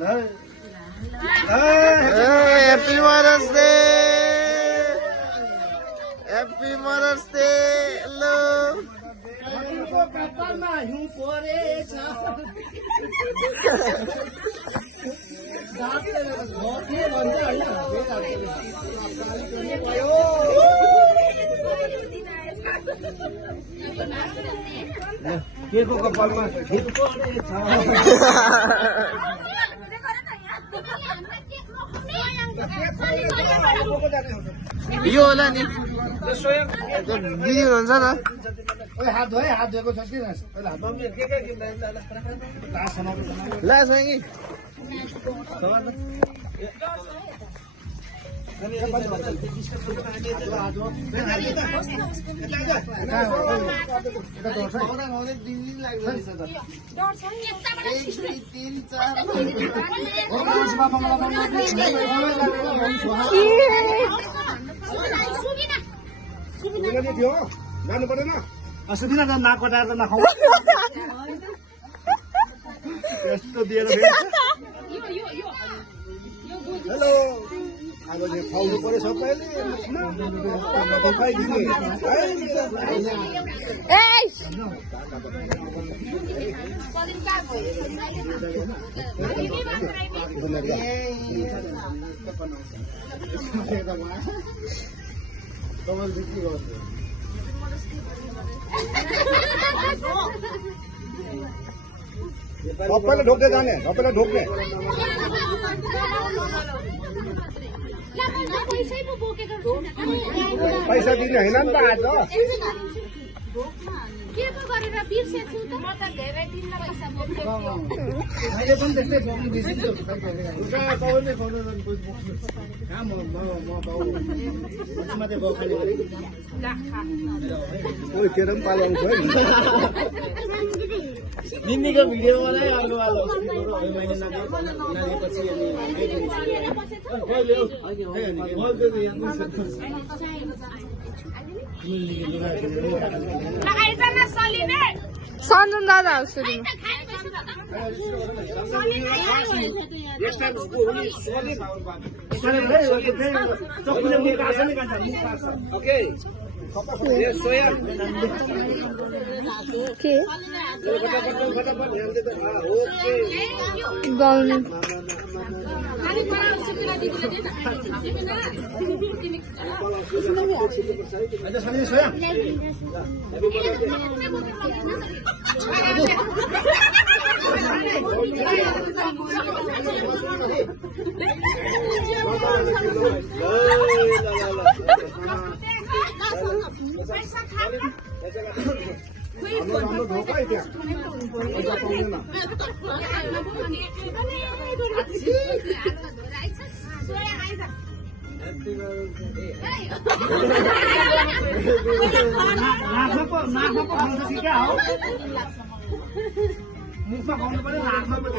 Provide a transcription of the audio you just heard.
Happy Mother's Day! Happy Mother's Day! Hello! के को कपालमा यो होला नि दिदी हुनुहुन्छ न हात धोए हात धोएको छ कि ला कि जानु पर्दैन सुबिना त नाक कटाएर त नखाऊ यस्तो दिएर हेलो अब खुवाउनु पर्यो सबैले सबैले ढोक्दै जाने सबैलाई ढोक्ने पैसा दिने होइन नि त आज के पो गरेर बिर्सेछु त म त धेरै दिनमा पैसा बोकेको अहिले पनि त्यस्तै बोक्नु बिर्सिन्छ तपाईँले कहाँ म बाउ मात्रै बाउ खाने गरे ओइ तेरो पनि पालो आउँछ है निन्नीको भिडियो बनाइ अर्को वालो सन्जन दादा हो सुरु के गाउने मुखमा खाउनु पर्यो नाकमा पनि